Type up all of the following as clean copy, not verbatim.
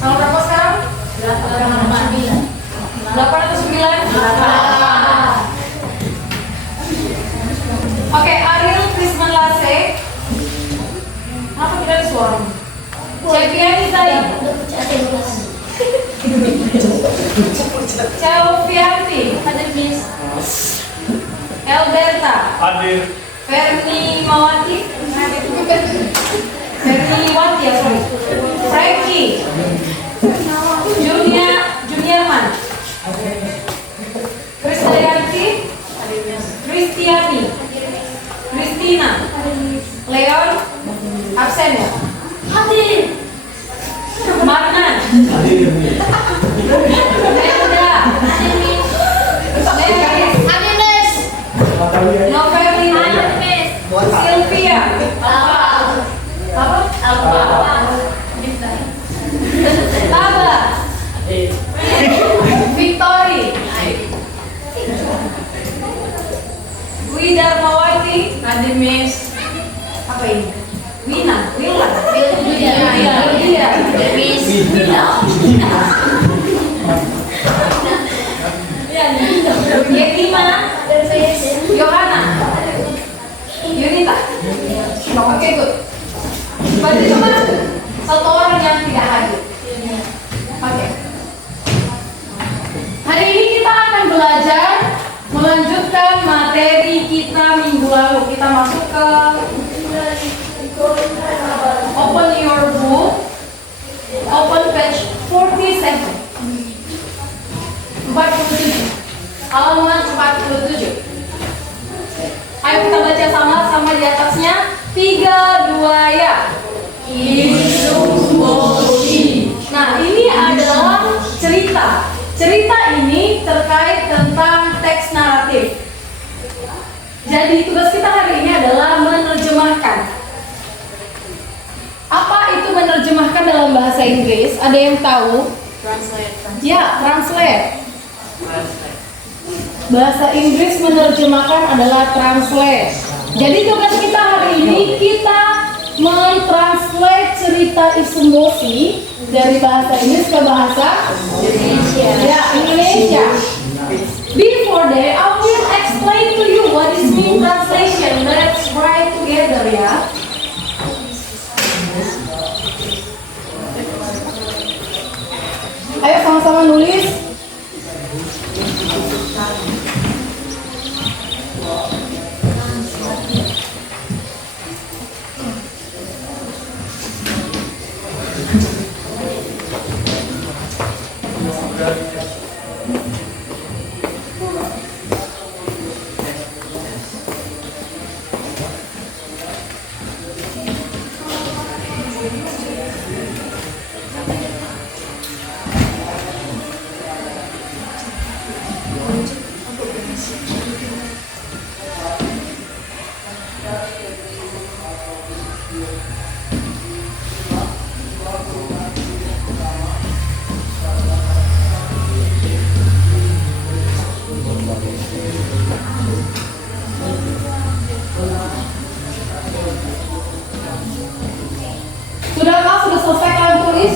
Tanggal berapa sekarang? 8 atau 9? 8. Oke, Ariel Krisman Lase. Apa tidak ada suara? Cekiani tadi. Caufianti. Hadir Miss. Elberta. Hadir. Ferni Mawati. Ferni Wati ya, sorry. Frankie. Juniorman. Krisdayanti. Kristiani. Kristina. Leon. Absen ya? Hadir. Marnan. Hadir. Menda. Hadir. Novelina. Sylvia. Apa? Baba. Victory. Dwi Darmawati. Hadir Miss. Apa ini? Wina. Yetima. Yohana. Yunita. Oke, good. Berarti cuma satu orang yang tidak hadir. Oke. Hari ini kita akan belajar melanjutkan materi kita minggu lalu. Kita masuk ke open your book. Open page 47. 47. Halaman 47. Ayo kita baca sama-sama di atasnya. 3, 2, ya. Nah, ini adalah cerita. Cerita ini terkait tentang teks naratif. Jadi tugas kita hari ini adalah menerjemahkan. Apa itu menerjemahkan dalam bahasa Inggris? Ada yang tahu? Translate. Ya, translate. Bahasa Inggris menerjemahkan adalah translate. Jadi tugas kita hari ini kita mentranslate cerita Isumbosi dari bahasa Inggris ke bahasa Indonesia. Ya, Indonesia. Before that, I will explain to you what is mean translation. Let's write together ya. Ayo sama-sama nulis. Sudah selesai kalian tulis?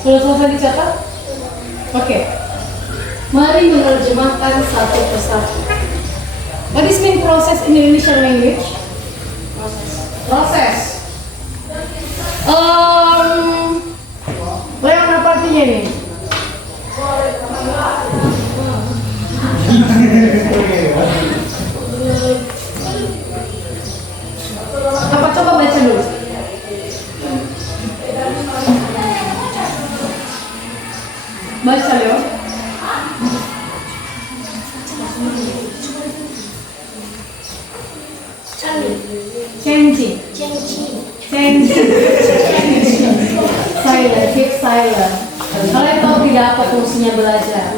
Sudah selesai dicatat? Oke. Mari menerjemahkan satu persatu. What is mean process in Indonesian language? Proses. Oke nih. Apa coba baca dulu? Baca Leo. Changing. Silent, keep silent. Kalian tahu tidak apa fungsinya belajar?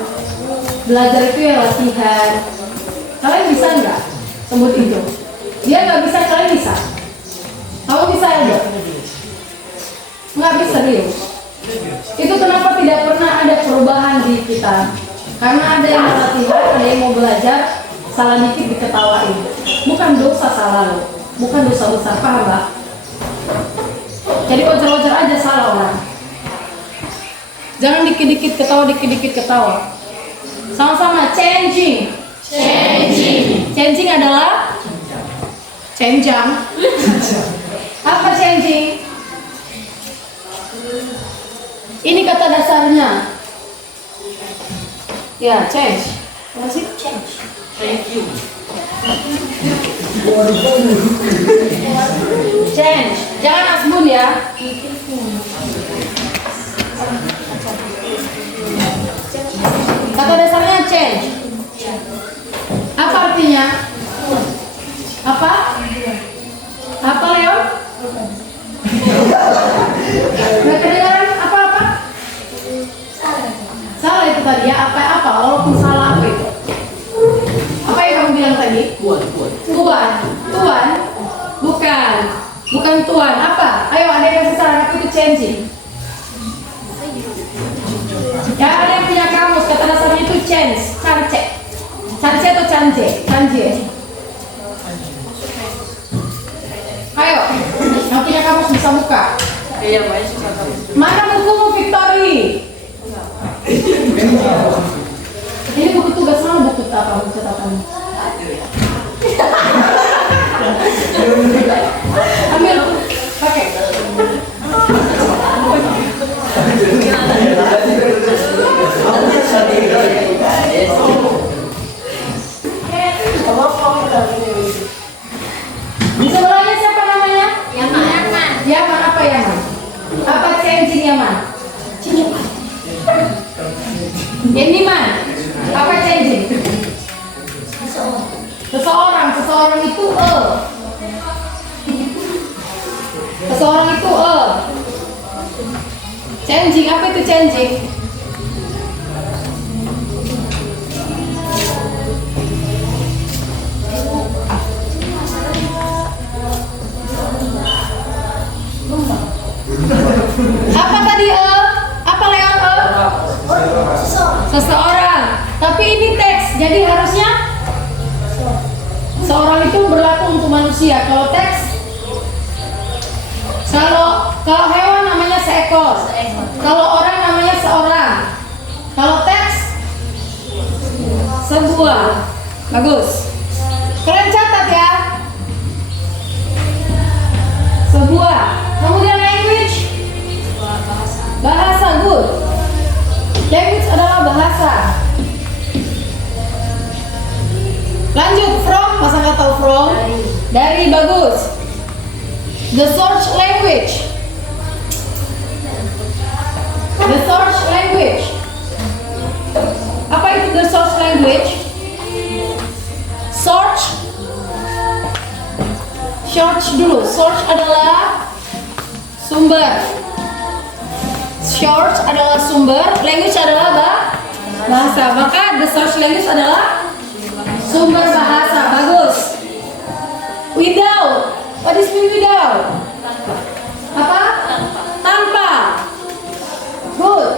Belajar itu ya latihan. Kalian bisa nggak sebut itu? Dia nggak bisa, kalian bisa. Kamu bisa ya? Nggak bisa dia. Itu kenapa tidak pernah ada perubahan di kita? Karena ada yang mau latihan, ada yang mau belajar, salah dikit diketawain. Bukan dosa salah loh, bukan dosa besar, paham Mbak? Jadi wajar-wajar aja salah orang. Jangan dikit-dikit ketawa, dikit-dikit ketawa. Sama-sama, changing. Changing adalah cenjang. Apa changing? Ini kata dasarnya. Ya, change. Apa sih? Change. Thank you. Change. Jangan asbun ya. Kata dasarnya change. Apa artinya? Apa? Apa Leon? Nggak kedengaran apa-apa? Salah itu tadi ya, apa-apa, walaupun salah apa itu? Apa yang kamu bilang tadi? Tuan? Bukan tuan, apa? Ayo ada yang kasih saran, aku itu changing. Ya ada yang punya kamus, kata dasarnya itu change, cance atau canje. Ayo, yang punya kamus bisa buka. Iya, baik. Mana bukumu Victory? Ini buku tugas mana, buku apa, buku catatan? Ambil, pakai. Di sebelahnya siapa namanya? Yaman, apa Yaman? Apa changing Yaman? Ini man, apa changing? Seseorang itu Seseorang itu changing, apa itu changing? Apa tadi Apa Leon Seseorang. Tapi ini teks, jadi harusnya seorang itu berlaku untuk manusia. Kalau teks, kalau hewan namanya seekor, kalau orang namanya seorang, kalau teks sebuah. Bagus. Kalian catat ya. Sebuah. Kemudian language, bahasa. Good. Language adalah bahasa. Lanjut, from, masa nggak tahu from? Dari, bagus. The search language. The search language. Apa itu the search language? Search dulu. Search adalah sumber. Search adalah sumber. Language adalah bahasa. Maka the search language adalah sumber bahasa. Bagus. Without. What is mean without? Apa? Tanpa. Good.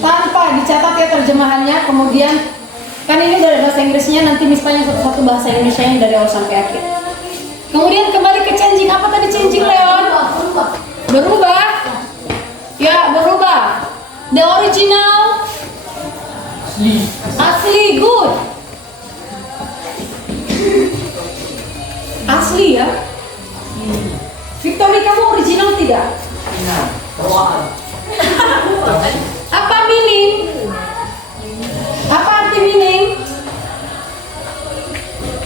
Tanpa, dicatat ya terjemahannya. Kemudian kan ini dari bahasa Inggrisnya, nanti misalnya satu-satu bahasa Indonesia yang dari awal sampai akhir. Kemudian kembali ke changing. Apa tadi changing, Leon? Berubah. Ya, berubah. The original. Asli. Good. Asli ya. Victory, kamu original tidak? Apa meaning? Apa arti meaning?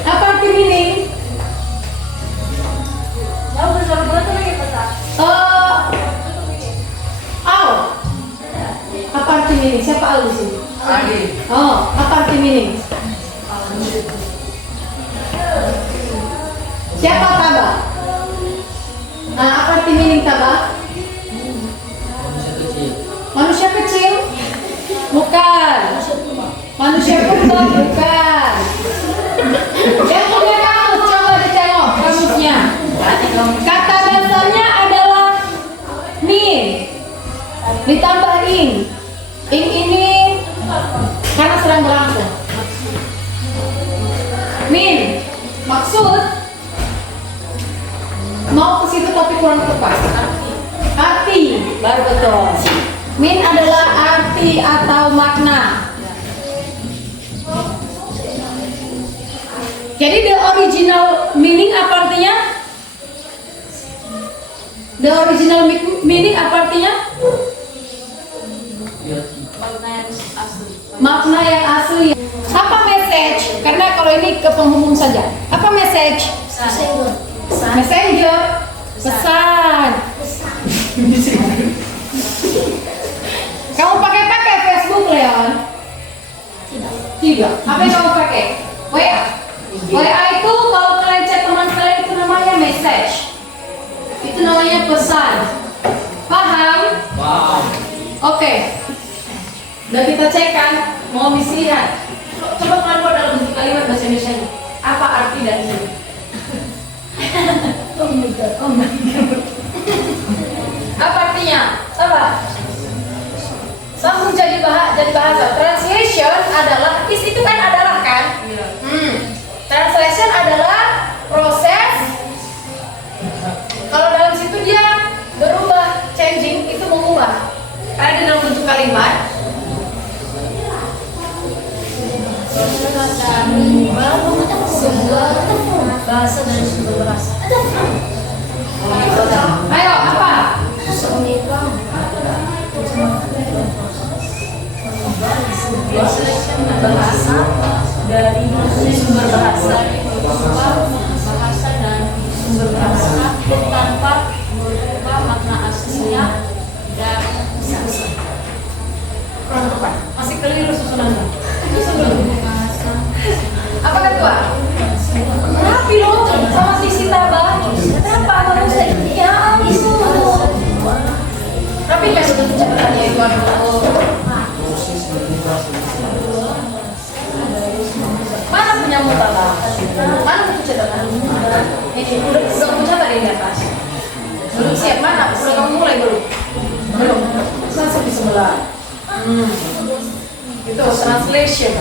Apa arti meaning? Al. Apa arti meaning? Siapa Al di sini? Adi. Oh, apa arti meaning? Siapa Taba? Nah, apa arti meaning Taba? Manusia kecil? Bukan. Manusia purba? Bukan. Yang punya kamus, coba ditengok kamusnya. Kata dasarnya adalah min, ditambah in. In ini karena sedang berlangsung. Min, maksud mau ke situ tapi kurang tepat. Arti, baru betul. Min adalah arti atau makna. Jadi the original meaning apa artinya? The original meaning apa artinya? Makna yang asli. Apa message? Karena kalau ini ke penghubung saja. Apa message? Messenger. Pesan. Kamu pakai Facebook, Leon? Tidak. Apa yang kamu pakai? WA. WA itu kalau kalian chat teman kalian itu namanya message. Itu namanya pesan. Paham? Wow. Oke. Udah kita cek kan? Mau lihat. Coba kalian buat dalam bentuk kalimat bahasa Indonesia. Apa arti dari ini? Oh my god, oh my god. Apa artinya? Coba. Sambung jadi bahasa. Translation adalah, itu kan adalah kan? Translation adalah proses. Kalau dalam situ dia berubah, changing itu mengubah. Karena di dalam bentuk kalimat. Sebuah bahasa dari sumber bahasa. Ayo, apa? Bahasa dari sumber bahasa, bahasa dan sumber bahasa tanpa merubah makna aslinya dan kurang tepat. Masih keliru susunannya. Apa kedua? Rapi loh sama sisi tabah. Kenapa kamu sedih? Ya ampun. Rapi kan sudah catatannya itu mana punya mutala? Mana buku catatan? Ini udah punya tadi di atas. Belum siap mana? Udah kamu mulai belum? Belum. Masuk di sebelah. Itu translation.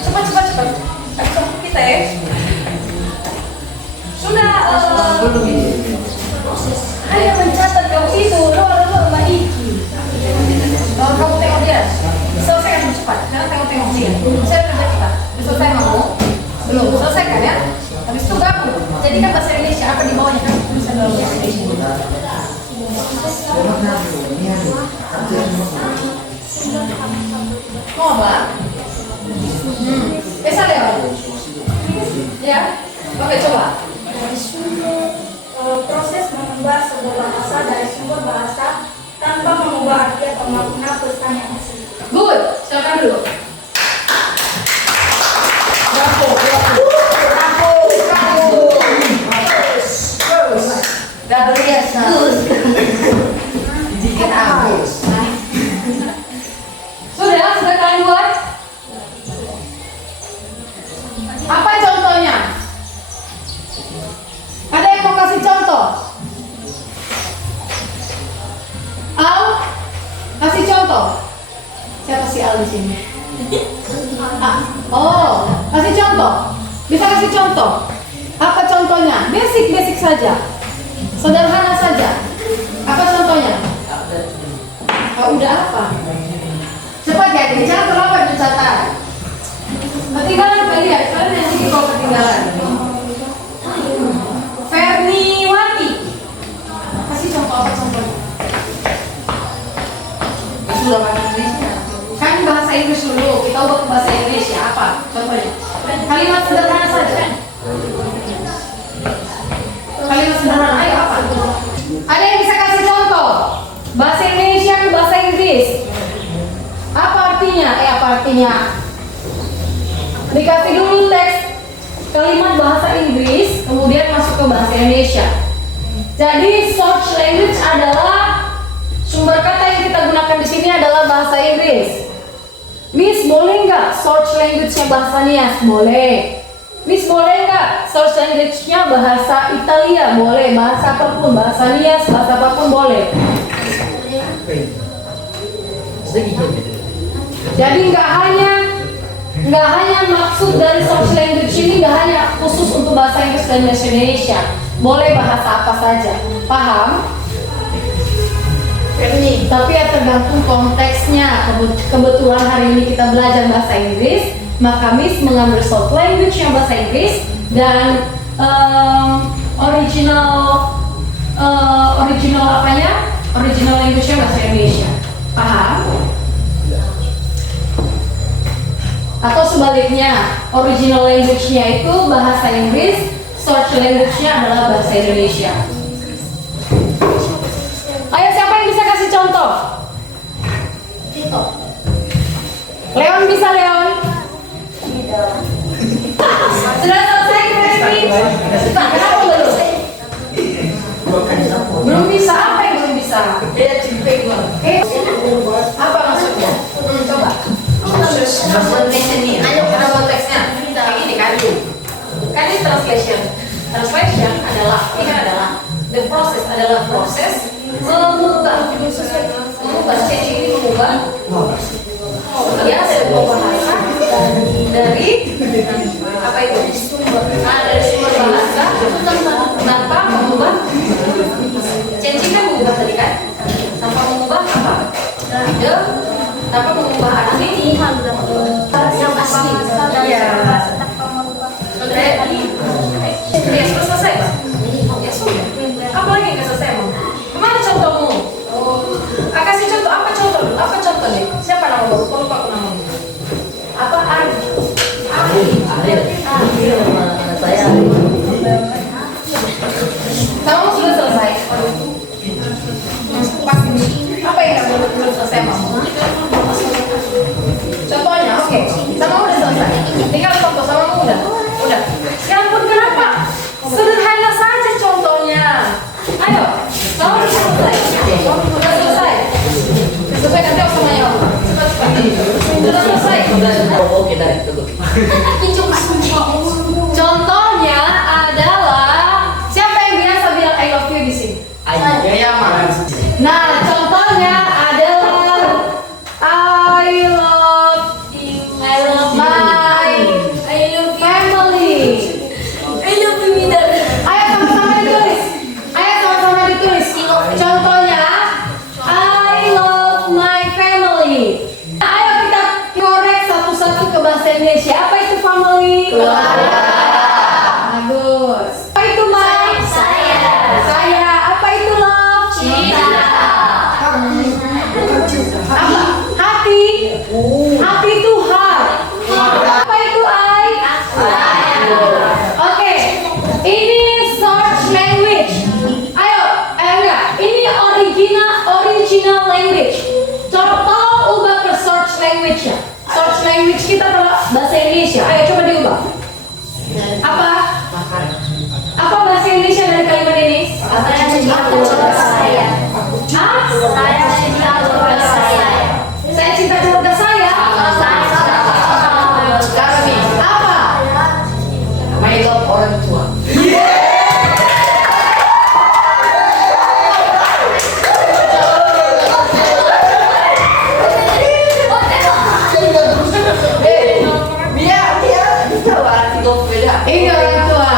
Cepat. Kita ya. Sudah. Hanya mencatat kamu itu. Lo Mbak Iki. Kalau kamu tengok dia, selesaikan cepat. Jangan tengok dia. Saya kerja cepat. Selesai mau? Belum. Selesaikan ya. Habis itu gabung. Jadi kan bahasa Indonesia apa di bawahnya kan bisa dalam bahasa Indonesia. Mau apa? Bisa Leo? Ya. Oke coba. Proses mengubah sebuah bahasa dari sumber bahasa tanpa mengubah arti atau makna pesan yang asli. Good. Silakan dulu. Bravo. Gak biasa. Dikit agus. Sudah kalian buat? Apa contohnya? Ada yang mau kasih contoh? Al, kasih contoh. Siapa sih Al di sini? Kasih contoh. Bisa kasih contoh? Apa contohnya? Basic saja. Sederhana saja. Apa contohnya? Udah apa? Cepat jadi, jangan terlambat dicatat. Ketinggalan apa lihat? Kalian yang ini kalau ketinggalan. Ferniwati. Kasih contoh apa contohnya? sudah bahasa Inggrisnya. Kan bahasa Inggris dulu, kita ubah ke bahasa Indonesia apa? Contohnya kalimat sederhana saja. Kalimat sederhana, ayo apa? Ada yang bisa kasih contoh? Bahasa Indonesia ke bahasa Inggris. Apa artinya? Apa artinya? Dikasih dulu teks kalimat bahasa Inggris, kemudian masuk ke bahasa Indonesia. Jadi search language adalah sumber kata yang kita gunakan di sini adalah bahasa Inggris. Miss, boleh nggak search language-nya bahasa Nias? Boleh. Miss, boleh nggak search language-nya bahasa Italia? Boleh. Bahasa apapun, bahasa Nias, bahasa apapun boleh. Jadi nggak hanya maksud dari search language ini nggak hanya khusus untuk bahasa Inggris dan bahasa Indonesia. Boleh bahasa apa saja. Paham? Tapi ya tergantung konteksnya. Kebetulan hari ini kita belajar bahasa Inggris, maka Miss mengambil short language yang bahasa Inggris dan original language yang bahasa Indonesia. Paham? Atau sebaliknya, original language-nya itu bahasa Inggris, short language-nya adalah bahasa Indonesia. Ayo, siapa yang bisa kasih contoh? Leon bisa, Leon? Sudah selesai, Kevin? Kenapa belum? Belum bisa, apa yang belum bisa? Apa maksudnya? Coba. Ayo, kenapa teksnya? Kayak gini kan? Kan ini translation. Translation adalah, ini kan adalah the process, adalah proses mengubah, change ini mengubah ya sebuah bahasa dari apa itu? Dari sumber bahasa tanpa mengubah, change kan mengubah tadi kan? Tanpa mengubah apa? Tanpa mengubah arti yang asli. Iya. Ya sudah selesai, Pak? Ya sudah. Apa lagi yang nggak selesai, Bang? Kemana contohmu? Kasih contoh, apa contoh? Apa contoh nih? Siapa nama baru? Kok lupa aku namanya? Apa Ari? Saya. Kamu sudah selesai? Pasti. Apa yang kamu belum selesai, Bang? Contohnya, oke. Sama udah selesai. Tinggal contoh sama udah. Ya ampun, kenapa? Sederhana saja contohnya. Ayo, kamu udah selesai. Udah selesai. Selesai nanti aku sama yang cepat. Sudah selesai. Oke, dah itu. Contohnya adalah siapa yang biasa bilang I love you di sini? Ya, Mas. Nah, contohnya adalah I love my family. I love you, Mida. Ayo sama-sama ditulis. Contohnya I love my family. Ayo kita korek satu-satu ke bahasa Indonesia. Apa itu family? Keluarga. Bagus. Apa itu my? Saya. Apa itu love? Cinta. Apa? Hati. Hati itu heart. Apa itu I? Oke. Ini search language. Ayo, enggak. Ini original language. Tolong ubah ke search language-nya. Search language kita bahasa Indonesia. Ayo coba diubah. Apa? Apa bahasa Indonesia dari kalimat ini? Saya cinta keluarga saya. Hah? Saya cinta keluarga saya. Saya cinta keluarga saya. Apa? My love orang tua. Biar bisa arti beda. Ini orang tua.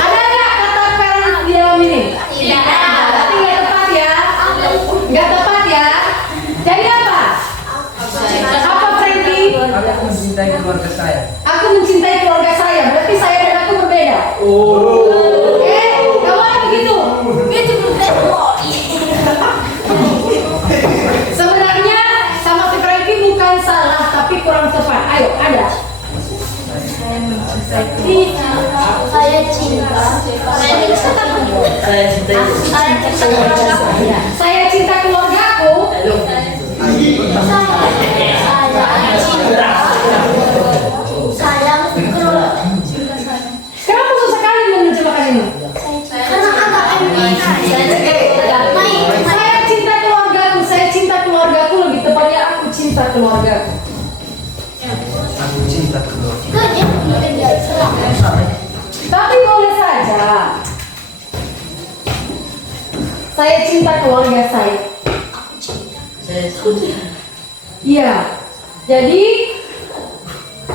Ada nggak kata parents di dalam ini? Tidak. Berarti nggak tepat ya? Nggak tepat ya? Jadi apa? Apa Frankie? Aku mencintai keluarga saya. Aku mencintai keluarga saya. Berarti saya dan aku berbeda. Nggak boleh begitu. Itu berbeda. Saya cinta keluargaku. Kenapa susah sekali menerjemahkan ini? Saya cinta keluargaku, lebih tepatnya aku cinta keluargaku. Aku cinta keluarga. Tapi boleh saja. Saya cinta keluarga saya. Iya. Jadi,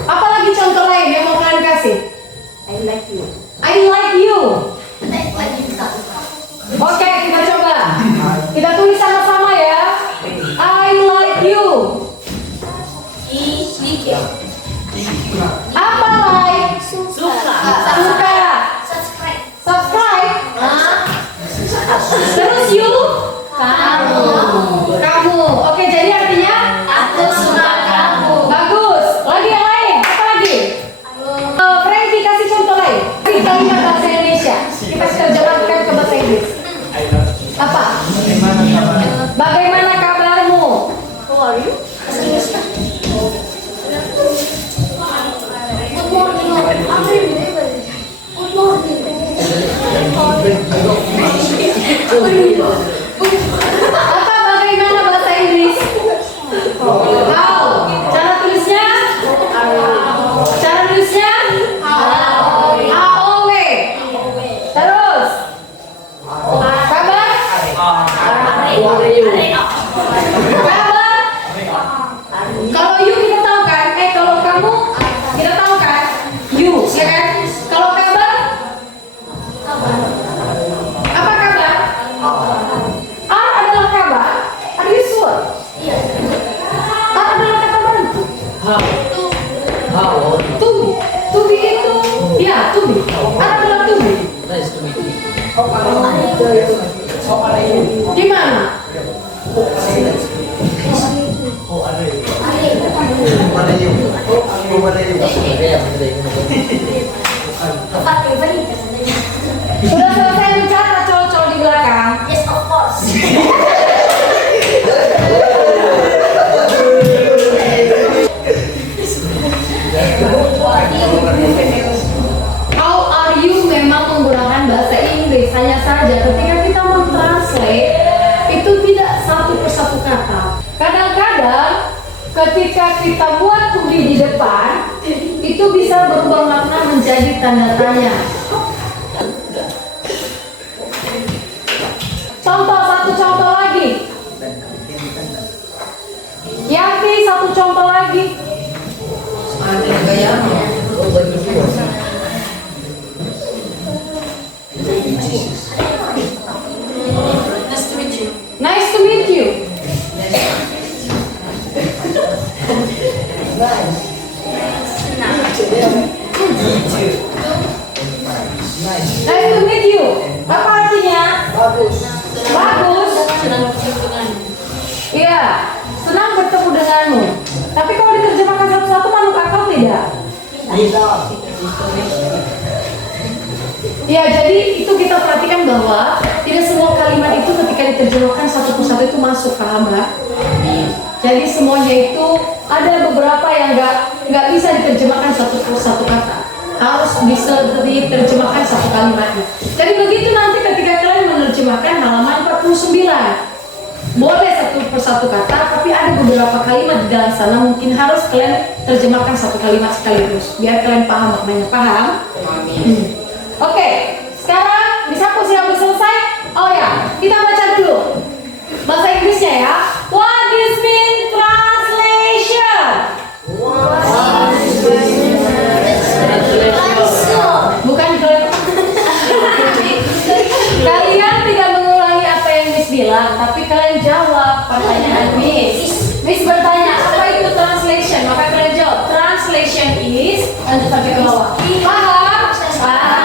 apalagi contoh lain yang mau kalian kasih? I like you. I like you. Oke, kita coba. Kita tulis sama-sama ya. I like you. Apa like? Suka. Subscribe. Terus you? Kamu. Oke, jadi artinya? Bagus. Lagi yang lain. Apa lagi? Frankie kasih contoh lain. Kasih kalimat bahasa Indonesia. Kita terjemahkan ke bahasa Inggris. Apa? Bagaimana kabarmu? How are you? Good morning. Good morning. Apa bagaimana bahasa Inggris? How? Cara tulisnya? Cara tulisnya? How? Terus? Kabar? Kabar? Kalau you kita tahu kan? Kalau kamu kita tahu kan? You, ya kan? Kalau kabar? Apa kabar? R adalah kabar. Are you sure? R adalah kata bantu. To be. To be itu, ya, to be. R adalah to be. Gimana? Sudah selesai bicara cowok-cowok di belakang? Yes, of course. How are you memang menggunakan bahasa Inggris, hanya saja ketika kita mentranslate itu tidak satu persatu kata. Kadang-kadang ketika kita buat to be di depan itu bisa berubah makna menjadi tanda tanya. Satu contoh lagi. Yati, satu contoh lagi. Nice to meet you. Nice to meet you. Apa artinya? Bagus. Iya, senang bertemu denganmu. Tapi kalau diterjemahkan satu-satu masuk akal tidak? Ya, jadi itu kita perhatikan bahwa tidak semua kalimat itu ketika diterjemahkan satu persatu itu masuk, paham nggak? Jadi semuanya itu ada beberapa yang nggak bisa diterjemahkan satu persatu kata, harus bisa diterjemahkan satu kalimatnya. Jadi begitu nanti ketika kalian menerjemahkan halaman 49. Boleh satu persatu kata, tapi ada beberapa kalimat di dalam sana mungkin harus kalian terjemahkan satu kalimat sekaligus biar kalian paham maknanya, paham? Oke, sekarang disapu sudah selesai. Oh ya, kita baca dulu bahasa Inggrisnya ya. What is mean translation? Bukan kalian tidak mengulangi apa yang Miss bilang, tapi kalian jawab pertanyaan Miss. Miss bertanya apa itu translation, maka kalian jawab translation is, lanjut sampai ke bawah. Paham? Paham.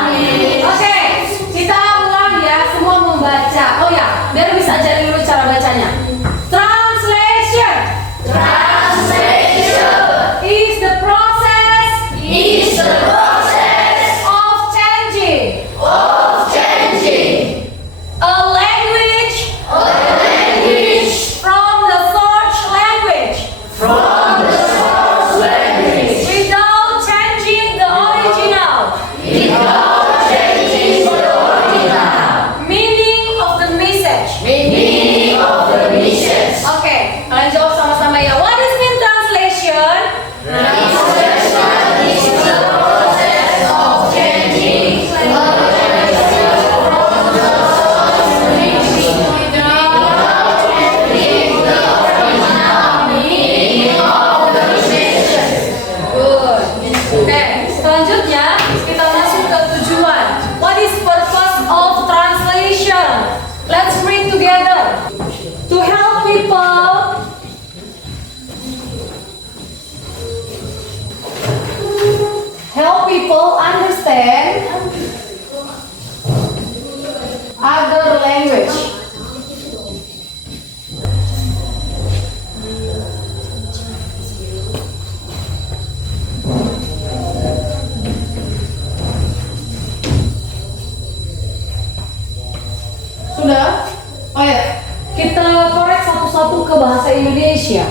Sudah? Oh ya, kita korek satu-satu ke bahasa Indonesia.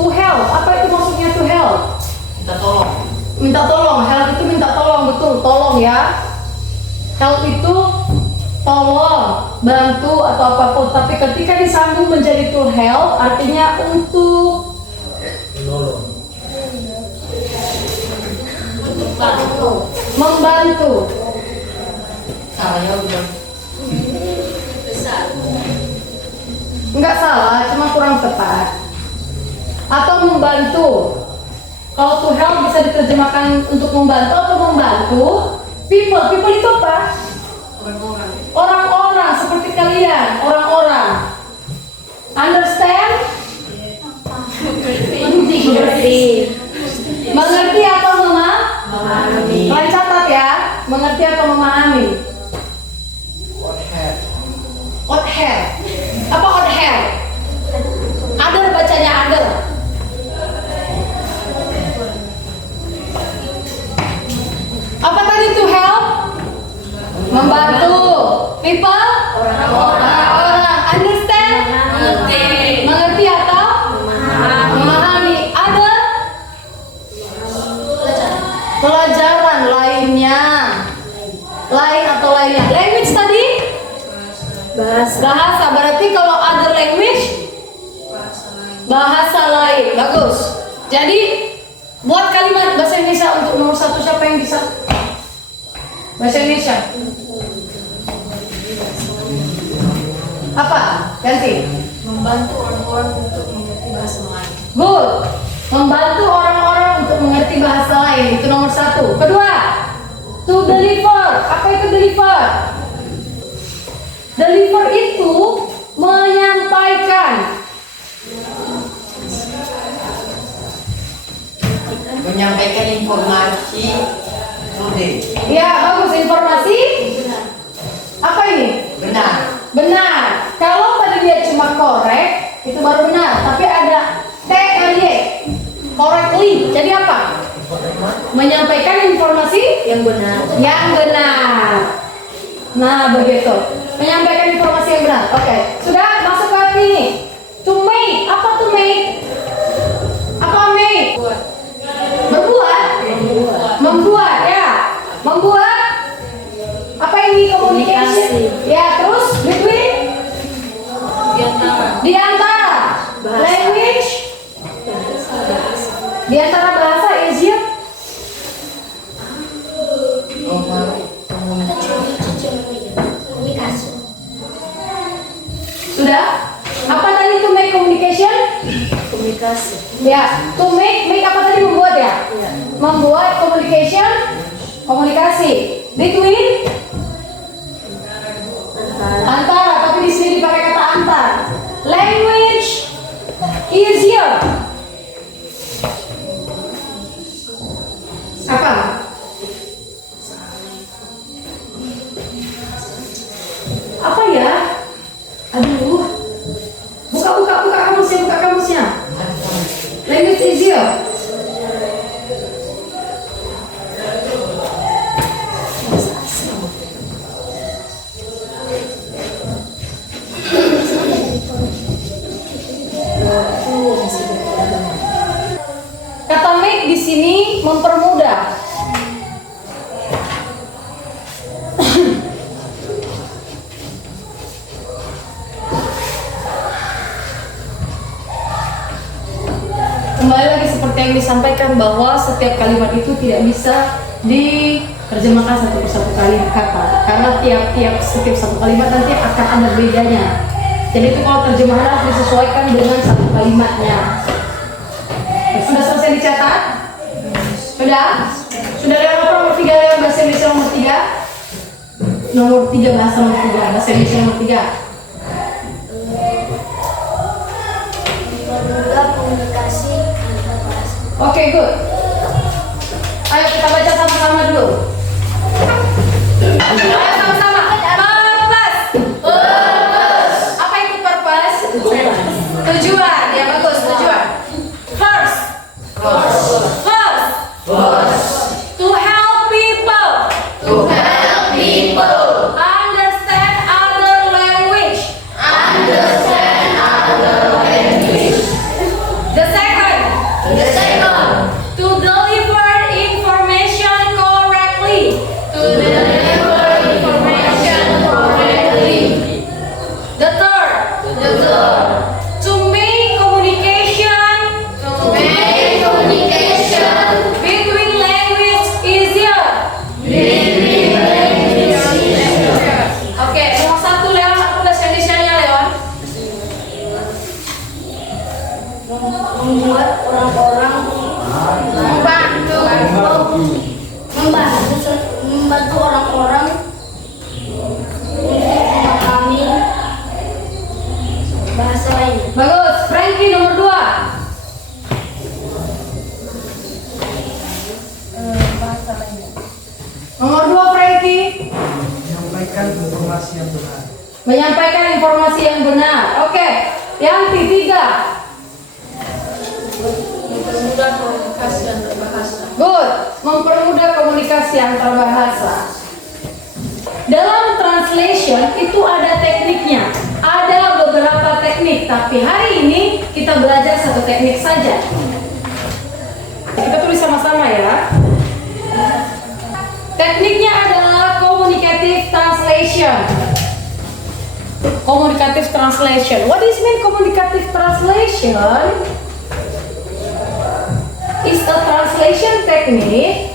To help, apa itu maksudnya to help? Minta tolong. Minta tolong, help itu minta tolong, betul, tolong ya. Help itu tolong, bantu atau apapun. Tapi ketika disambung menjadi to help, artinya untuk membantu. Salah ya udah. Enggak salah, cuma kurang tepat. Atau membantu. Kalau to help bisa diterjemahkan untuk membantu atau membantu. People itu apa? Orang-orang. Orang-orang seperti kalian, orang-orang. Understand? Mengerti atau memahami? Kalian catat ya, mengerti atau memahami? Odd hair. Apa odd hair? Other bacanya other. Apa tadi to help? Membantu. People? Orang-orang. Understand? Mengerti atau? Memahami. Other? Pelajaran lainnya. Lain atau lainnya. Language tadi? Bahasa. Berarti kalau other language? Bahasa lain. Bagus. Jadi buat kalimat bahasa Indonesia untuk nomor 1, siapa yang bisa? Bahasa Indonesia. Apa? Ganti. Membantu orang-orang untuk mengerti bahasa lain. Good. Membantu orang-orang untuk mengerti bahasa lain. Itu nomor 1. Kedua, to deliver. Apa itu deliver? Deliver itu menyampaikan. Menyampaikan informasi. Ya, bagus. Informasi. Apa ini? Benar. Benar. Kalau tadi dia cuma korek, itu baru benar. Tapi ada TLY, correctly. Jadi apa? Menyampaikan informasi Yang benar. yang benar. Nah, begitu. Menyampaikan informasi yang benar. Oke. Sudah masuk ke ini. To make. Apa to make? Apa make? Berbuat. Membuat ya. Membuat. Apa ini communication? Ya, terus between. Di antara language. Di antara bahasa easier. Sudah? Apa tadi to make communication? Komunikasi. Ya, to make apa tadi membuat ya? Membuat communication, komunikasi between antara, tapi di sini dipakai kata antar. Language easier. Apa? Apa ya? Aduh. Buka kamusnya. Language easier. Kata make di sini mempermudah. Kembali lagi seperti yang disampaikan bahwa setiap kalimat itu tidak bisa diterjemahkan satu persatu kata, karena setiap satu kalimat nanti akan ada bedanya. Jadi itu kalau terjemahan harus disesuaikan dengan satu kalimatnya. Sudah selesai dicatat? Sudah? Sudah lihat apa nomor 3 lewat bahasa Indonesia nomor 3? Nomor 3 bahasa Indonesia nomor 3. Komunikasi antar bahasa. Oke, good. Ayo kita baca sama-sama dulu. Ayo sama-sama. Purpose. Apa itu purpose? Tujuan. Ya bagus, tujuan. First. To help people. Understand other language. informasi yang benar. Menyampaikan informasi yang benar. Oke. Yang ketiga. Mempermudah komunikasi antar bahasa. Good. Mempermudah komunikasi antar bahasa. Dalam translation itu ada tekniknya. Ada beberapa teknik, tapi hari ini kita belajar satu teknik saja. Kita tulis sama-sama ya. Tekniknya adalah communicative translation. Communicative translation. What is mean communicative translation? It's a translation technique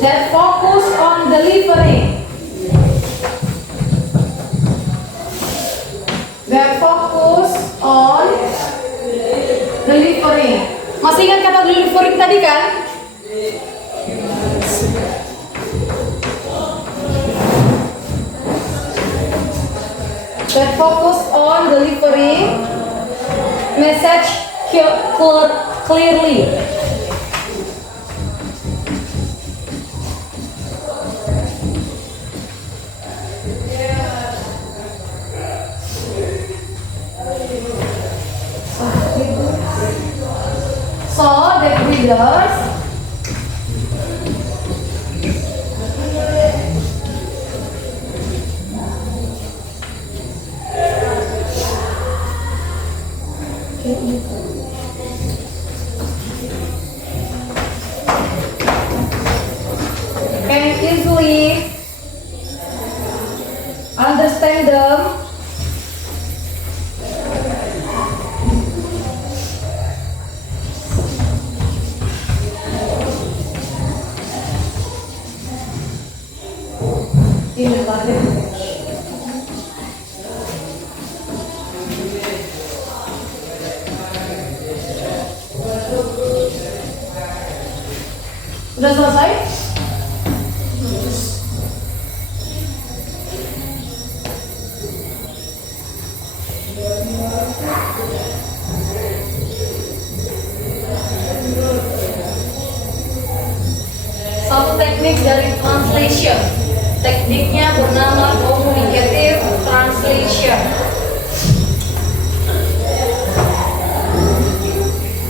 that focus on delivering. That focus on delivering. Masih ingat kata delivering tadi kan? That focus on delivering message clearly. So that readers can easily understand them in the language. Udah selesai? Satu teknik dari translation. Tekniknya bernama communicative translation.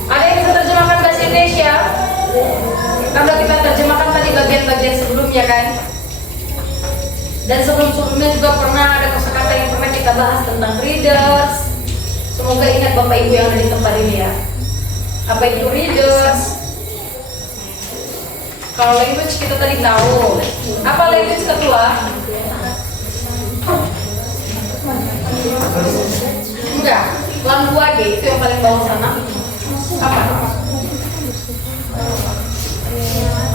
Ada yang bisa terjemahkan bahasa Indonesia? Karena kita terjemahkan tadi bagian-bagian sebelumnya kan? Dan sebelum-sebelumnya juga pernah ada kosakata yang pernah kita bahas tentang readers. Semoga ingat Bapak Ibu yang ada di tempat ini ya. Apa itu readers? Kalau language kita tadi tahu. Apa language kedua? Enggak. Language itu yang paling bawah sana. Apa?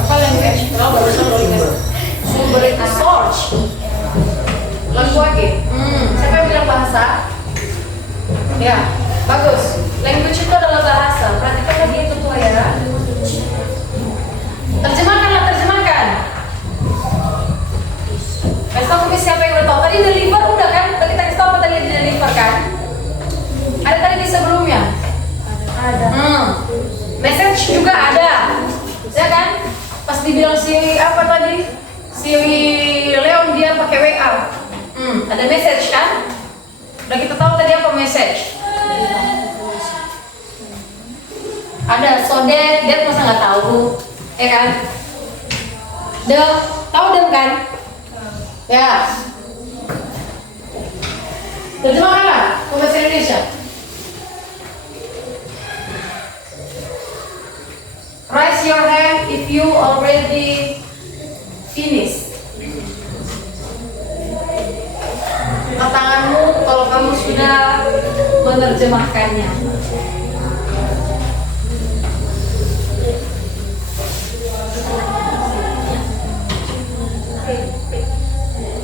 Apa language? Kalau barusan lo ingat. Sumber itu source. Language. Siapa yang bilang bahasa? Ya, bagus. Language itu adalah bahasa. Perhatikan lagi itu tuh ya. Terjemahkanlah, terjemahkan. Kasih tau mungkin siapa yang udah tahu. Tadi deliver udah kan? Tadi kita kasih tau apa tadi deliver kan? Ada tadi di sebelumnya? Ada. Message juga ada. Ya kan? Pas dibilang si apa tadi? Si Leon dia pakai WA. Ada message kan? Udah kita tahu tadi apa message? Ada so that masa nggak tahu? Ya kan? Tahu dong kan? Ya. Terjemahkanlah ke bahasa Indonesia. Raise your hand if you already finished. Angkat tanganmu kalau kamu sudah menerjemahkannya.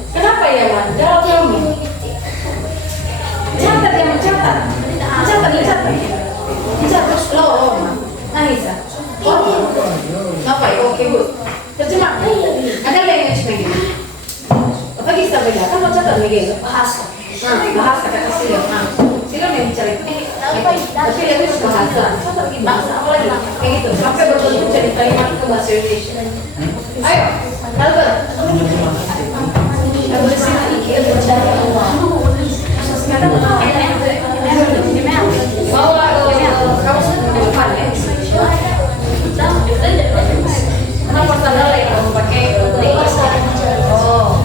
Kenapa ya Wan? Jawab kamu. Catat ya, mencatat. Mencatat. Dicatat loh. Nah, Isa. Kenapa ya? Oke, good. Terjemah. Ada lagi? Bahasa. Nah, bahasa kata Silem. Nah, Silem yang bicara itu tapi dia itu bahasa. Bahasa apa lagi? Kayak gitu. Sampai berbentuk jadi kalimat ke bahasa Indonesia. Ayo, Albert. Albert sini kita bicara Allah. Bawa kamu ke depan ya. Kenapa sandal yang kamu pakai? Oh.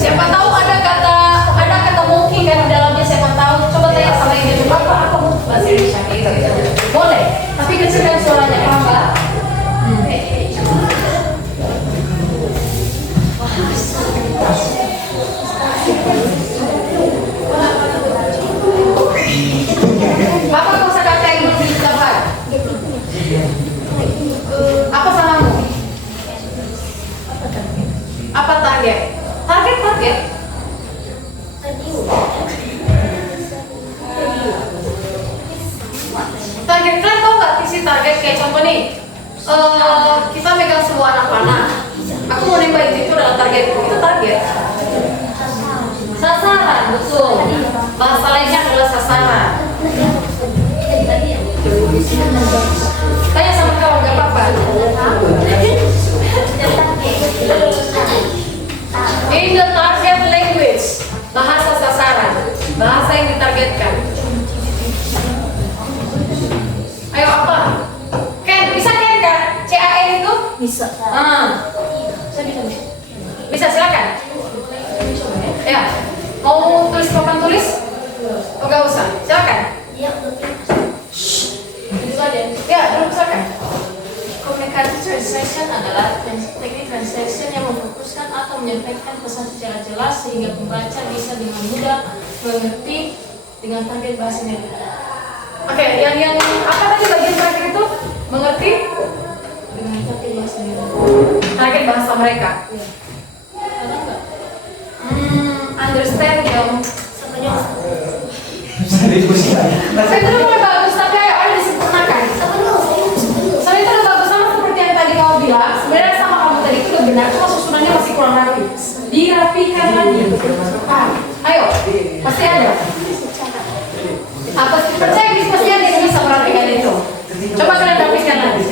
Siapa tahu ada kata mungkin kan di dalamnya, siapa tahu. Coba tanya sama yang di rumah, apa bahasa Indonesia gitu. Boleh, tapi kecilkan suaranya, paham nggak? Apa kosakata yang belum dapat? Apa salahmu? Apa target? Target. Target kan tau nggak isi target kayak contoh nih, kita megang sebuah anak panah. Aku mau nembak itu adalah targetku. Itu target. Sasaran, betul. Bahasa lainnya adalah sasaran. Tanya sama kawan, gak apa-apa. In the target language, bahasa sasaran, bahasa yang ditargetkan. Ayo apa? Ken, bisa Ken kan? CAN itu? Bisa. Bisa, silakan. Ya, mau tulis papan tulis? Oh, gak usah, silakan. Ya, duduk silakan. Komunikasi translation adalah teknik translation yang memfokuskan atau menyampaikan pesan secara jelas sehingga pembaca bisa dengan mudah mengerti dengan target bahasanya. Oke, yang apa tadi bagian terakhir itu? Mengerti? Dengan target bahasanya. Target bahasa mereka. Ada nggak? Understand yang Serius ya? saya itu udah bagus, tapi ayo disempurnakan. Soalnya itu udah bagus, sama seperti yang tadi kamu bilang. Sebenarnya sama kamu tadi itu udah benar, cuma susunannya masih kurang rapi. Dirapikan lagi. Ayo, pasti ada. Apa percaya pasti ada yang bisa merapikan itu. Coba kalian rapikan lagi.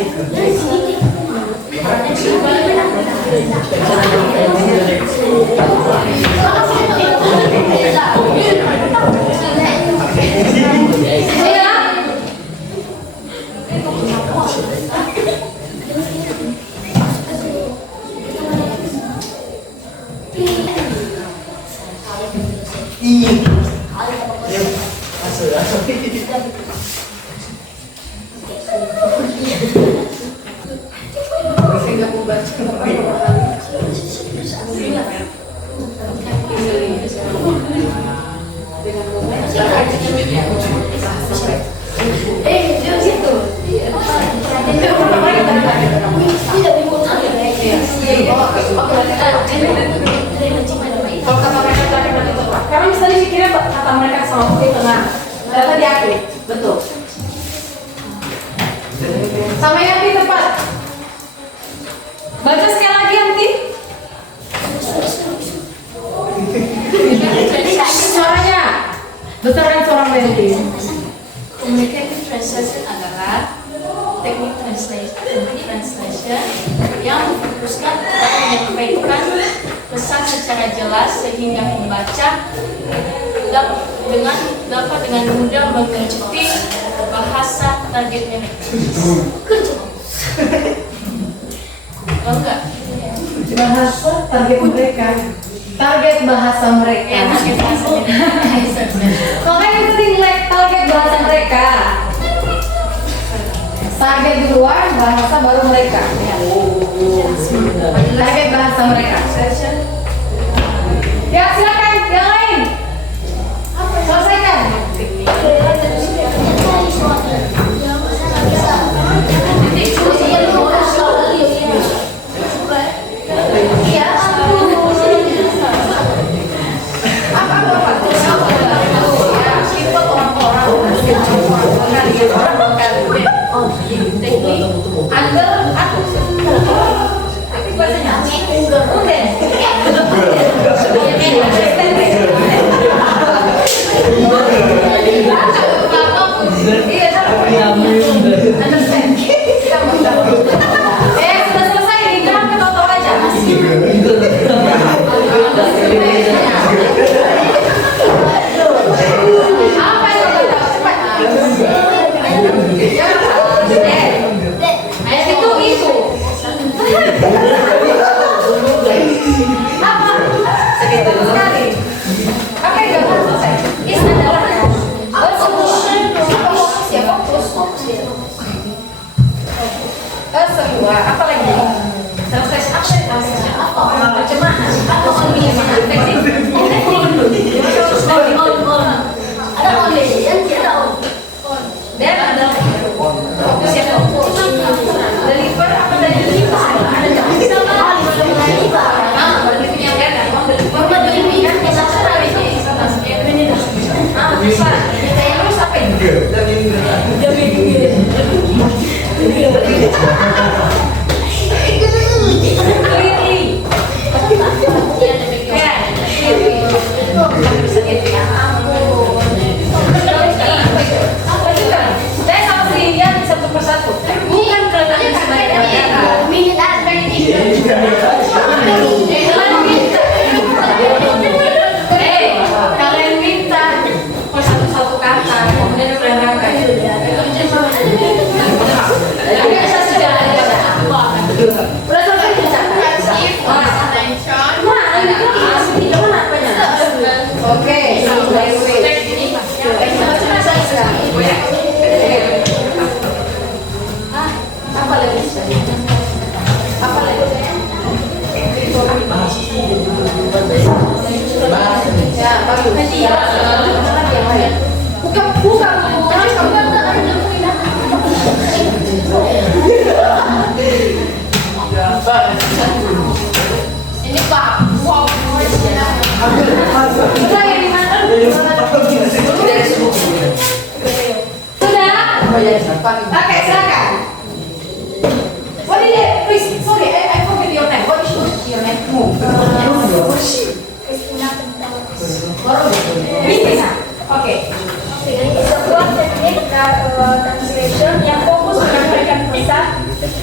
Iya. Masuk. Kalau kata mereka terakhir nanti tepat. Karena misalnya pikirnya kata mereka sama aku di tengah. Ternyata di akhir. Betul. Sama yang di tepat. Baca sekali lagi Yanti. Suaranya. Besarkan suara Yanti. Communicative translation adalah teknik translation yang memfokuskan atau menyampaikan pesan secara jelas sehingga pembaca dapat dengan mudah mengerti bahasa targetnya. Oh enggak? Bahasa target mereka. Target bahasa mereka. Ya, target bahasanya. Makanya itu nilai target bahasa mereka. Target duluan, bahasa baru mereka. Target bahasa mereka. Ya silakan, yang lain. Selesaikan. kedua, apa lagi? Translation apa sih translation? Apa? Terjemahan atau only efektif? Ada only, yang tidak on. Dan ada fokus ya. Deliver apa dari deliver? Ada nggak? Deliver. Ah, berarti penyampaian kan? Deliver. Deliver. Bisa serah ini. Bisa. Kayak lu sampai. Saya sama si Indian satu persatu. Bukan kelihatan sebanyak kalian minta per satu kata, kemudian menerangkan. Saya sudah ada. Udah selesai Oke, apa lagi? Apa lagi? Ya, buka. Ini Pak, wow, sudah ya di mana? Sudah? Oke, silakan. What is it? Please, sorry, I forget your name. What is your name? Bisa. Oke. Sebuah teknik translation yang fokus menyampaikan pesan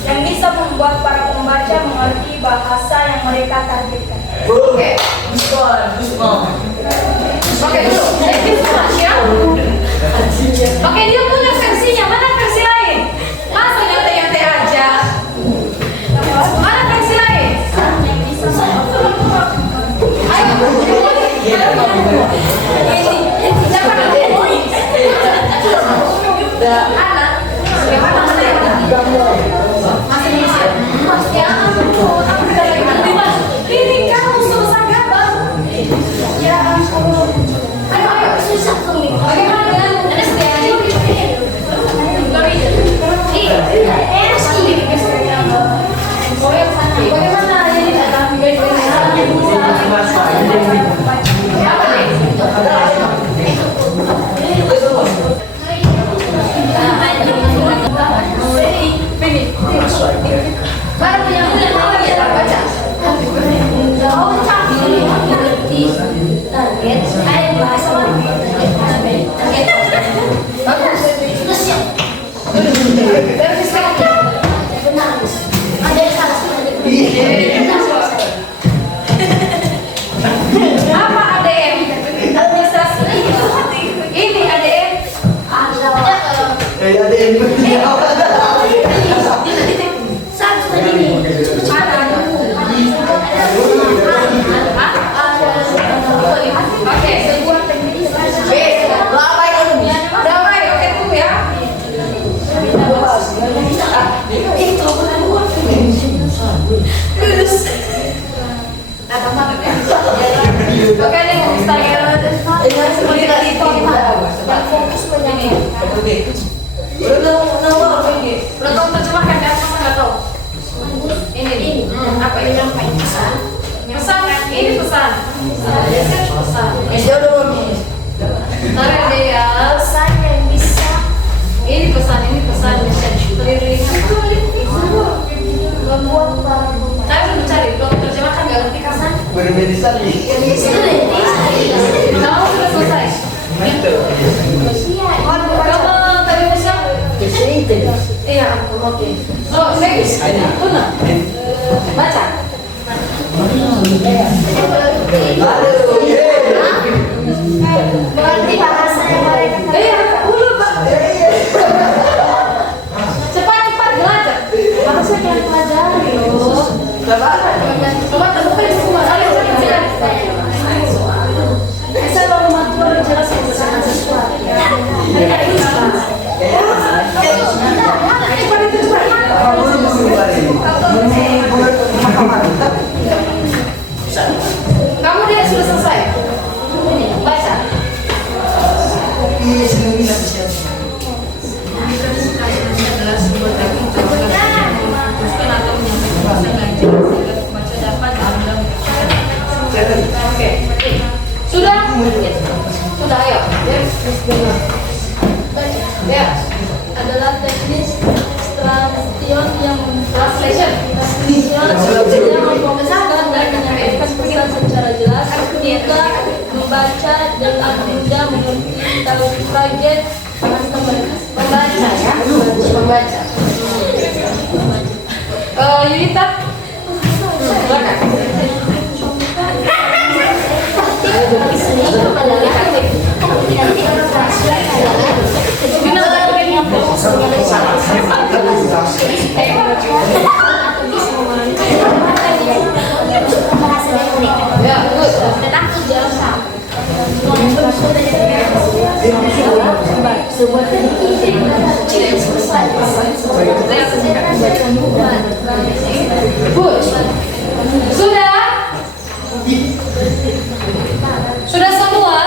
yang bisa membuat para pembaca mengerti bahasa yang mereka targetkan. Oke. Oke dulu. Thank you so much ya. Oke, dia punya versinya. Mana versi lain? Masa nyantai-nyantai aja? Mana versi lain? Ini kamu susah gambar. Ya ampun. Ayo susah tuh. Bagaimana dengan bagaimana ini apa ADM? Administrasi. Ini ADM. Oke, sebuah teknik damai, oke tunggu ya. Oke, ini fokus penyanyi. Udah tahu terjemahkan kan? Masa nggak tahu? Ini apa ini pesan? Pesan ini pesan. Pesan. Tarik dia. Pesan yang bisa Ini pesan membuat para pembaca. Saya udah mencari, belum terjemahkan nggak ngerti karena kamu sudah selesai. Kamu tadi pesan? Iya, oke. Oh, next. Tuna. Baca. Berarti bahasa yang mereka Iya, dulu Pak. Cepat belajar. Bahasa yang pelajari loh. Coba terbuka semua. Ayo silakan. Saya mau matur jelas dengan sesuatu. Mereka itu sama. yang memfokuskan dan menyampaikan pesan secara jelas, juga membaca dan anak muda mengerti tahu target Membaca ya. Membaca. Yunita. Ya, Sudah? Sudah semua?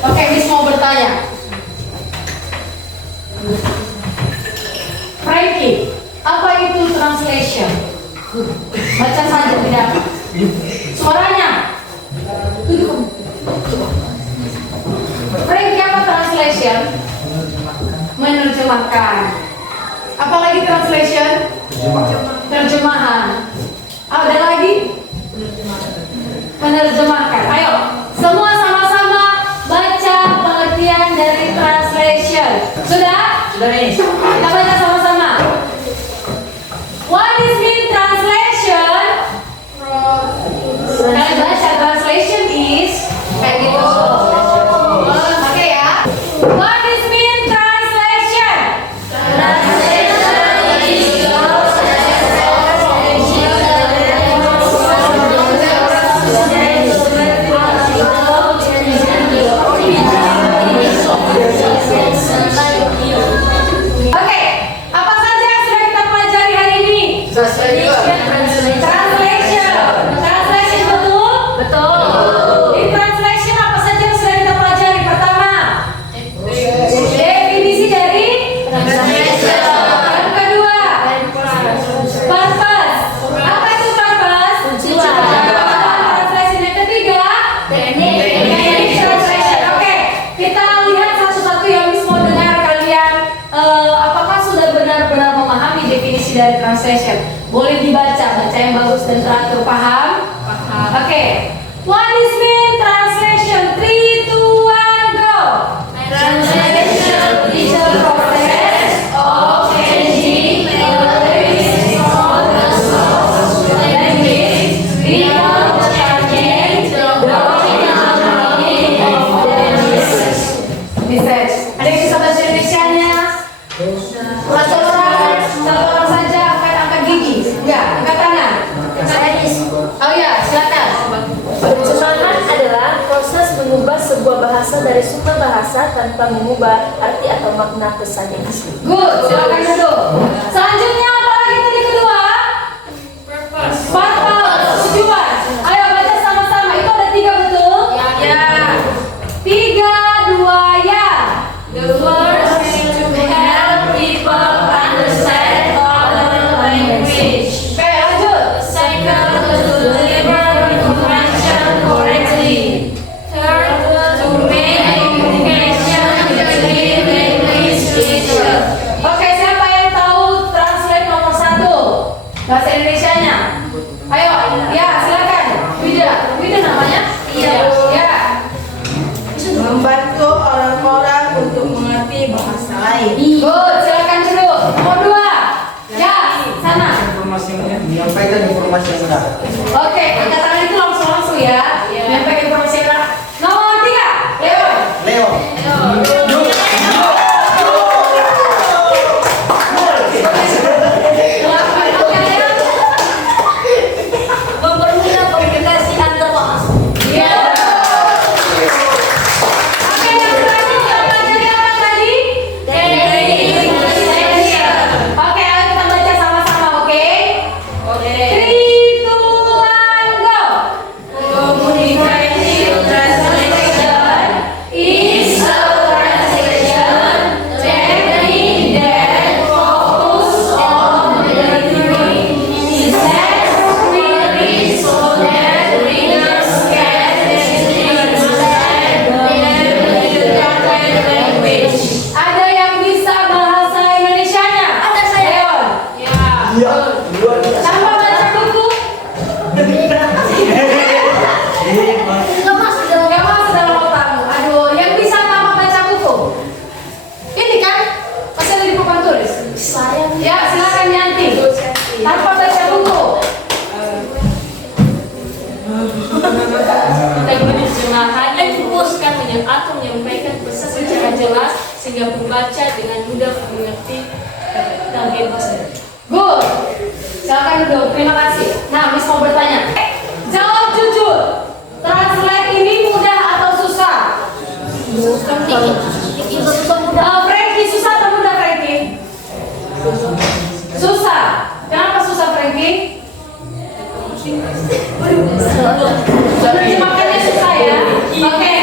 Oke, Miss mau bertanya. Frankie, apa itu translation? Baca saja, tidak. Suaranya. Frankie, apa translation? Menerjemahkan. Apalagi translation? Terjemahan. Ada lagi? Menerjemahkan. Ayo, semua sama-sama baca pengertian dari translation. Sudah? Sudah nih. Kita baca sama-sama. What is mean translation? Kalian baca translation is kayak gitu. Oke ya. What is mean translation? Oke, apa saja yang sudah kita pelajari hari ini? Selesai juga. Translation. Translation betul? Betul. Di translation apa saja yang sudah kita pelajari? Pertama, definisi dari translation. Yang kedua, purpose. Apa itu purpose? Tujuan. Translation. Yang ketiga, teknik translation. Oke, kita lihat satu-satu yang Miss mau dengar kalian. Apakah sudah benar-benar memahami definisi dari translation? Boleh dibaca, baca yang bagus dan teratur. Paham? Paham. Oke. What is mean translation? 3, 2, 1, go. Translation is a process of changing language from the source language without changing the original meaning of the message. Message. Ada yang bisa bahasa Indonesianya? Satu orang saja angkat gigi. Enggak, angkat tangan. Oh ya, silakan. Penerjemahan adalah proses mengubah sebuah bahasa dari sumber bahasa tanpa mengubah arti atau makna pesan yang asli. Good, silakan duduk. Selanjutnya apa lagi tadi kedua? Purpose, tujuan. Ayo baca sama-sama. Itu ada 3 betul? Ya. 3, 2, ya. The first to help people understand other language. Oke, lanjut. Second, to deliver information correctly. Third, to make communication between language teachers. Oke, siapa yang tahu translate nomor 1? Bahasa Indonesianya. Ayo, ya silakan. Wida namanya? Iya. Ya. Membantu orang-orang untuk mengerti bahasa lain. Good, silakan duduk. Nomor 2. Ya, sana. Menyampaikan informasi yang benar. Oke, angkat tangan itu langsung ya. Menyampaikan informasi yang benar. Nomor 3. Leon. Leo. Oke, Leon. Mempermudah komunikasi antar bahasa. Iya. Oke, yang terakhir kita pelajari apa tadi? Teknik translation. Oke, ayo kita baca sama-sama, oke? Oke. 3, 2, 1, go. Communication atau menyampaikan pesan secara jelas sehingga pembaca dengan mudah mengerti target bahasa. Good. Silakan duduk. Terima kasih. Nah, Miss mau bertanya. Jawab jujur. Translate ini mudah atau susah? Frankie, susah atau mudah, Frankie? Susah. Kenapa susah, Frankie? Menerjemahkannya susah ya. Oke.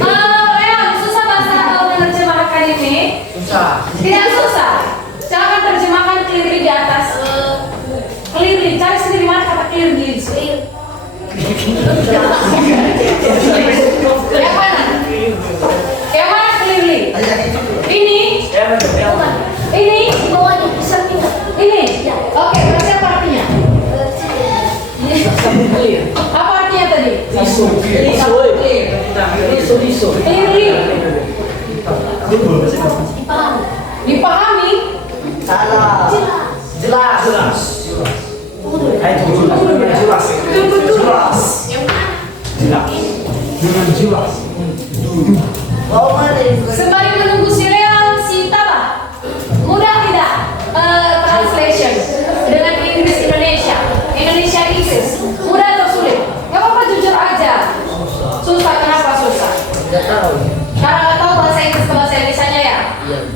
Leon, susah bahasa menerjemahkan ini? Susah. Tidak susah. Silakan terjemahkan clearly di atas. Clearly, cari sendiri mana kata clearly. Yang mana? Yang mana clearly? Ini? Ini? Ini? Oke, berarti apa artinya? Apa artinya tadi? Clearly. Dipahami? Salah. Jelas. Sembari menunggu si Leon, si Taba, mudah tidak translation dengan Inggris Indonesia, Indonesia Inggris, mudah atau sulit? Gak apa-apa, jujur aja. Susah, kenapa susah? Karena nggak tahu bahasa Inggris ke bahasa Indonesianya ya.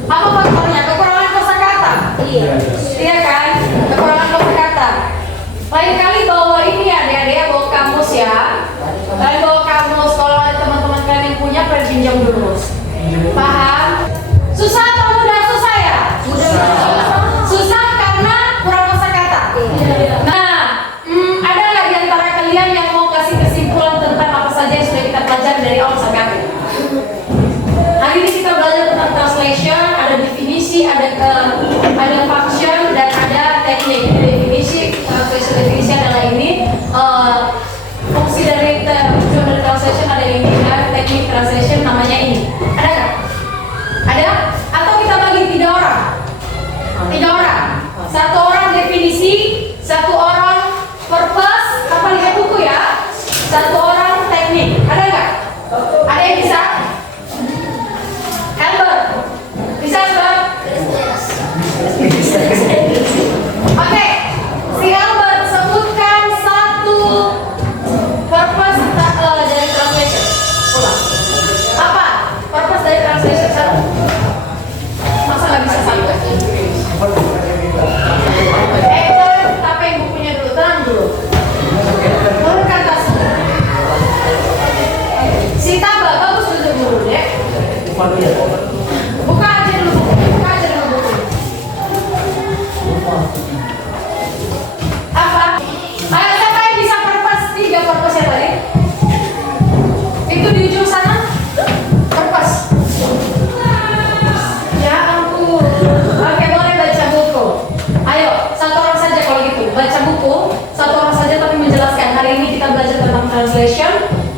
Apa faktornya? Kekurangan kosakata. Iya kan? Kekurangan kosakata. Lain kali bawa ini adik-adik, bawa kamus ya. Kalian bawa kamus, kalau ada teman-teman kalian yang punya, kalian pinjam dulu. Paham? Susah atau mudah? Susah ya? Susah karena kurang kosakata. Nah, ada nggak di antara kalian yang mau kasih kesimpulan tentang apa saja yang sudah kita pelajari dari awal sampai akhir? Hari ini kita belajar tentang translation, ada definisi, ada function, dan ada teknik. Definisi, translation definisi adalah ini. Fungsi dari tujuan dari translation ada ini, dan teknik translation namanya ini. Ada nggak? Ada? Atau kita bagi 3 orang? 3 orang. 1 orang definisi, 1 orang purpose, apa lihat buku ya? 1 orang teknik. Ada nggak? Ada yang bisa? Albert, bisa Albert? Oke, si Albert sebutkan 1 purpose dari translation. Ulang. Apa? Purpose dari translation 1. Masa nggak bisa 1? Kalian tapain bukunya dulu, tenang dulu. Turunkan tasnya. Si Taba, bagus duduk dulu deh. Buka aja dulu buku. Apa? Ayo, siapa yang bisa purpose? 3 purpose ya tadi? Itu di ujung sana? Purpose. Ya ampun. Oke, boleh baca buku. Ayo, 1 orang saja kalau gitu. Baca buku, 1 orang saja tapi menjelaskan. Hari ini kita belajar tentang translation.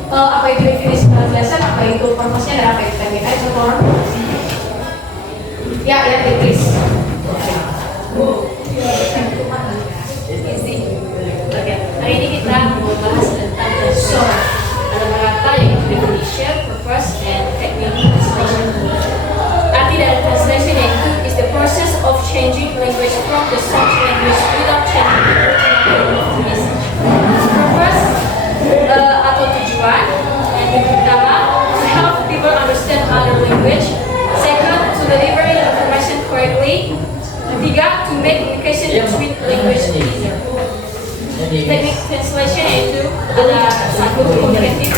Apa itu definisi translation, apa itu purpose-nya, dan apa itu teknik. Ayo, 1 orang. Ya, Inggris. Oke, hari ini kita membahas tentang translation. Ada kata yaitu definition, purpose, and technique translation. Arti dari translation yaitu is the process of changing language from the source language without changing the original message. Purpose atau tujuan yang pertama, to help people understand other language. Second, to deliver information correctly. Ketiga, to make communication between language easier. Teknik translation yaitu ada 1 communicative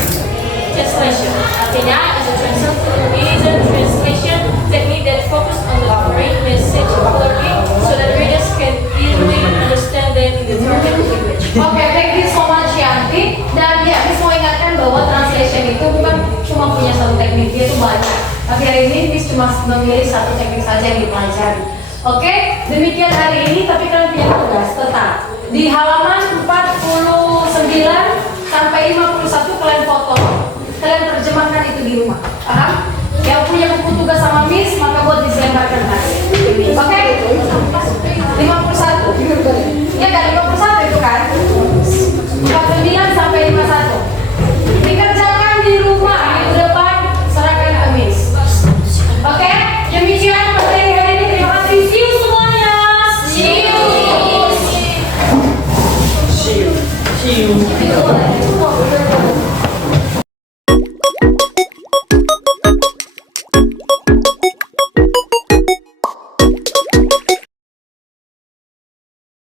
translation. Artinya, as a translator, it is a translation technique that focus on the foreign message clearly so that readers can easily understand them in the target language. Oke, thank you so much Yanti. Dan ya, Miss mau ingatkan bahwa translation itu bukan cuma punya 1 teknik, dia itu banyak. Tapi hari ini Miss cuma memilih 1 teknik saja yang dipelajari. Oke, demikian hari ini. Tapi kalian punya tugas tetap di halaman 49 sampai 51 kalian foto, kalian terjemahkan itu di rumah. Paham? Yang punya buku tugas sama Miss maka buat diselembarkan tadi. Oke? 51. Ya kan 51 itu kan? 49 sampai 51. Dikerjakan di rumah minggu depan, serahkan individual.